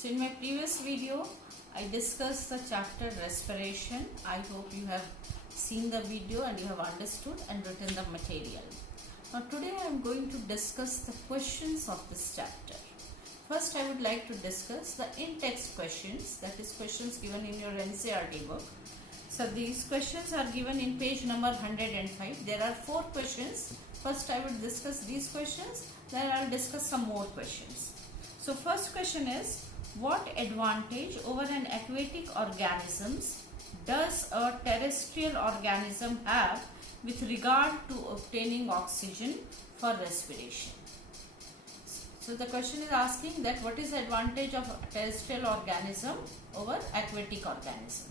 So in my previous video, I discussed the chapter respiration. I hope you have seen the video and you have understood and written the material. Now today I am going to discuss the questions of this chapter. First I would like to discuss the in-text questions, that is questions given in your NCERT book. So these questions are given in page number 105. There are 4 questions. First I will discuss these questions, then I will discuss some more questions. So first question is, what advantage over an aquatic organisms does a terrestrial organism have with regard to obtaining oxygen for respiration? So the question is asking that what is the advantage of a terrestrial organism over aquatic organisms?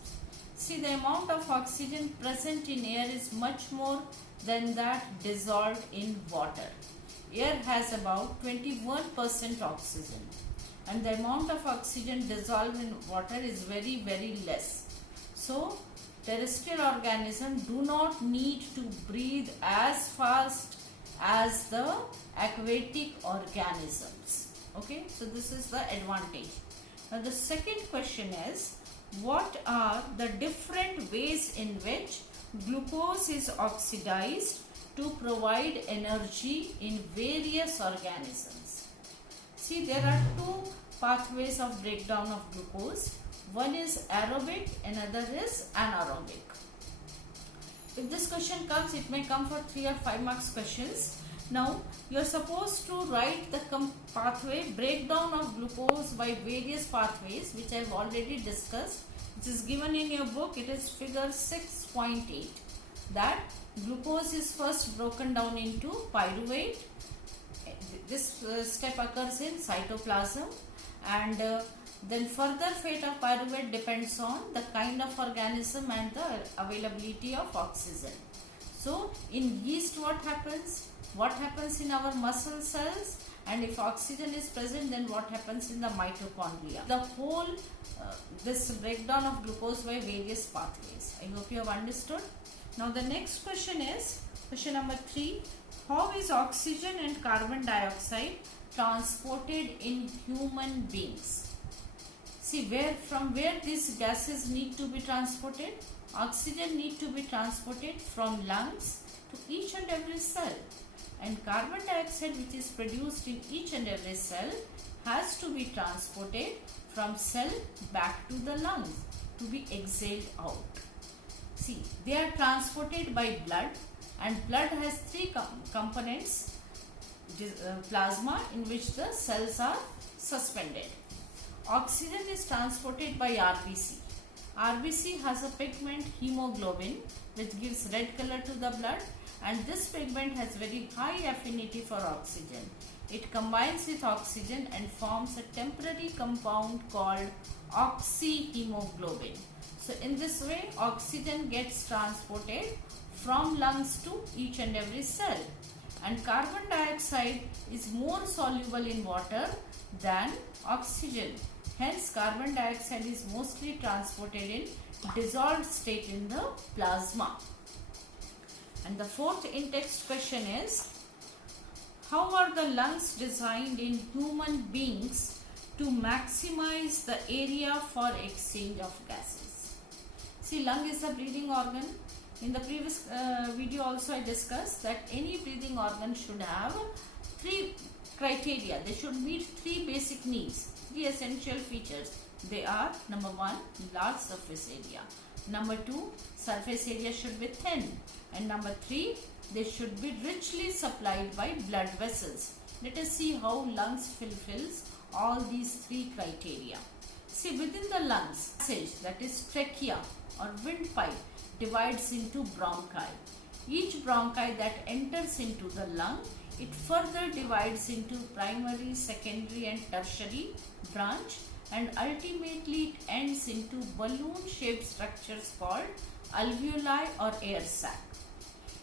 See, the amount of oxygen present in air is much more than that dissolved in water. Air has about 21% oxygen, and the amount of oxygen dissolved in water is very less. So terrestrial organisms do not need to breathe as fast as the aquatic organisms. Okay, so this is the advantage. Now the second question is, what are the different ways in which glucose is oxidized to provide energy in various organisms? See, there are 2 pathways of breakdown of glucose. One is aerobic, another is anaerobic. If this question comes, it may come for 3 or 5 marks questions. Now, you are supposed to write the pathway breakdown of glucose by various pathways, which I have already discussed, which is given in your book. It is figure 6.8. That glucose is first broken down into pyruvate. This step occurs in cytoplasm, and then further fate of pyruvate depends on the kind of organism and the availability of oxygen. So in yeast what happens? What happens in our muscle cells? And if oxygen is present, then what happens in the mitochondria? The whole this breakdown of glucose by various pathways. I hope you have understood. Now the next question is question number 3. How is oxygen and carbon dioxide transported in human beings? See, from where these gases need to be transported? Oxygen need to be transported from lungs to each and every cell, and carbon dioxide, which is produced in each and every cell, has to be transported from cell back to the lungs to be exhaled out. See, they are transported by blood, and blood has 3 components. Plasma, in which the cells are suspended. Oxygen is transported by RBC. RBC has a pigment hemoglobin, which gives red color to the blood, and this pigment has very high affinity for oxygen. It combines with oxygen and forms a temporary compound called oxyhemoglobin. So in this way, oxygen gets transported from lungs to each and every cell. And carbon dioxide is more soluble in water than oxygen. Hence, carbon dioxide is mostly transported in dissolved state in the plasma. And the 4th in-text question is, how are the lungs designed in human beings to maximize the area for exchange of gases? See, lung is the breathing organ. In the previous video also I discussed that any breathing organ should have 3 criteria. They should meet 3 basic needs, 3 essential features. They are, number 1, large surface area. Number 2, surface area should be thin. And number 3, they should be richly supplied by blood vessels. Let us see how lungs fulfills all these 3 criteria. See, within the lungs, passage, that is trachea or windpipe, divides into bronchi. Each bronchi that enters into the lung, it further divides into primary, secondary and tertiary branch, and ultimately it ends into balloon-shaped structures called alveoli or air sac.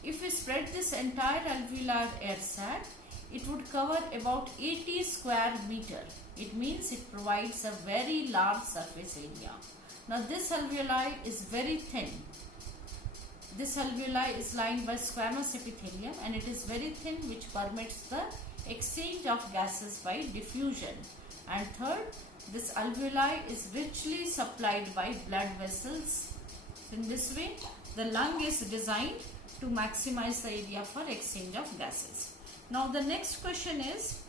If we spread this entire alveolar air sac, it would cover about 80 square meter. It means it provides a very large surface area. Now this alveoli is very thin. This alveoli is lined by squamous epithelium, and it is very thin, which permits the exchange of gases by diffusion. And third, this alveoli is richly supplied by blood vessels. In this way, the lung is designed to maximize the area for exchange of gases. Now the next question is,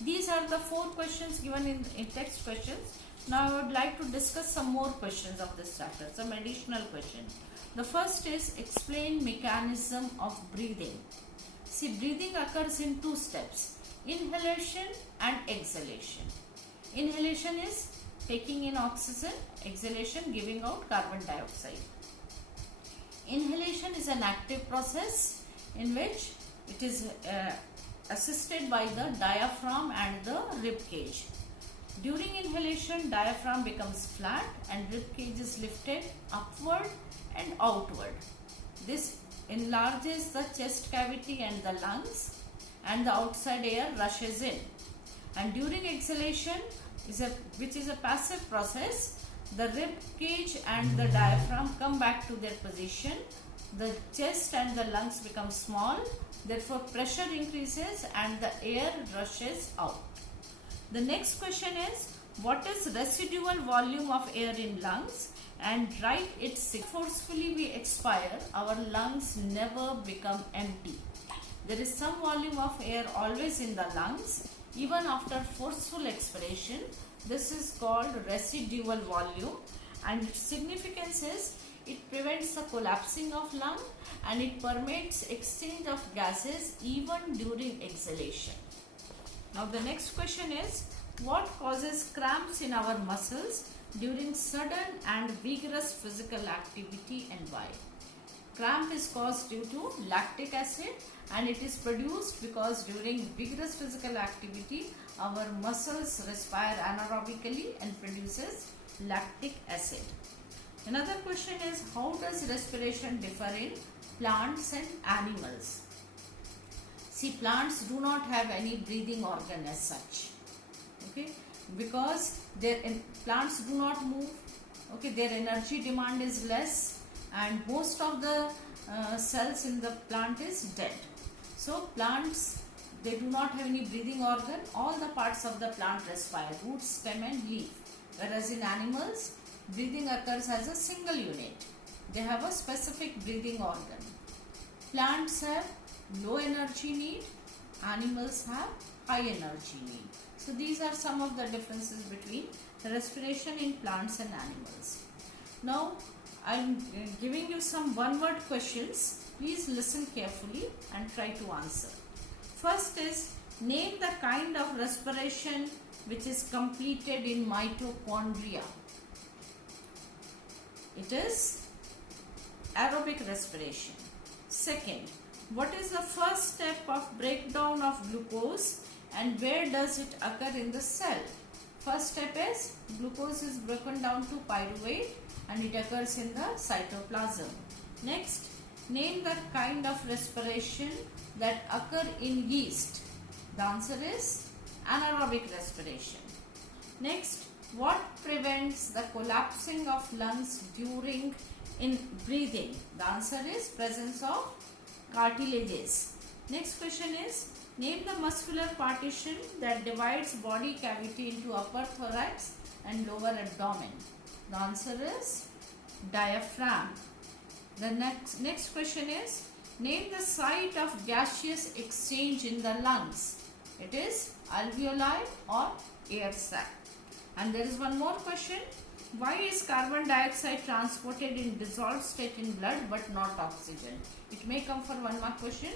these are the 4 questions given in text questions. Now I would like to discuss some more questions of this chapter, some additional questions. The first is, explain mechanism of breathing. See, breathing occurs in 2 steps, inhalation and exhalation. Inhalation is taking in oxygen, exhalation giving out carbon dioxide. Inhalation is an active process in which it is assisted by the diaphragm and the rib cage. During inhalation, diaphragm becomes flat and rib cage is lifted upward and outward. This enlarges the chest cavity and the lungs, and the outside air rushes in. And during exhalation, which is a passive process, the rib cage and the diaphragm come back to their position. The chest and the lungs become small, therefore pressure increases and the air rushes out. The next question is, what is residual volume of air in lungs? And write it. Forcefully we expire, our lungs never become empty. There is some volume of air always in the lungs, even after forceful expiration. This is called residual volume, and its significance is it prevents the collapsing of lung and it permits exchange of gases even during exhalation. Now the next question is, what causes cramps in our muscles during sudden and vigorous physical activity and why? Cramp is caused due to lactic acid, and it is produced because during vigorous physical activity our muscles respire anaerobically and produces lactic acid. Another question is, how does respiration differ in plants and animals? See, plants do not have any breathing organ as such, okay, because plants do not move, okay, their energy demand is less, and most of the cells in the plant is dead. So plants, they do not have any breathing organ. All the parts of the plant respire, roots, stem and leaf. Whereas in animals, breathing occurs as a single unit. They have a specific breathing organ. Plants have low energy need, animals have high energy need. So these are some of the differences between respiration in plants and animals. Now I am giving you some one-word questions. Please listen carefully and try to answer. First is, name the kind of respiration which is completed in mitochondria. It is aerobic respiration. Second, what is the first step of breakdown of glucose and where does it occur in the cell? First step is, glucose is broken down to pyruvate and it occurs in the cytoplasm. Next, name the kind of respiration that occur in yeast. The answer is anaerobic respiration. Next, what prevents the collapsing of lungs during breathing? The answer is presence of cartilages. Next question is, name the muscular partition that divides body cavity into upper thorax and lower abdomen. The answer is diaphragm. The next question is, name the site of gaseous exchange in the lungs. It is alveoli or air sac. And there is one more question. Why is carbon dioxide transported in dissolved state in blood but not oxygen? It may come for one mark question.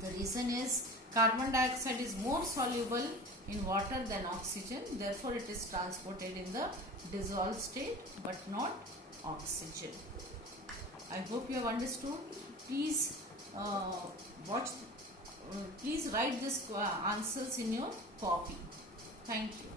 The reason is carbon dioxide is more soluble in water than oxygen. Therefore, it is transported in the dissolved state but not oxygen. I hope you have understood. Please please write these answers in your copy. Thank you.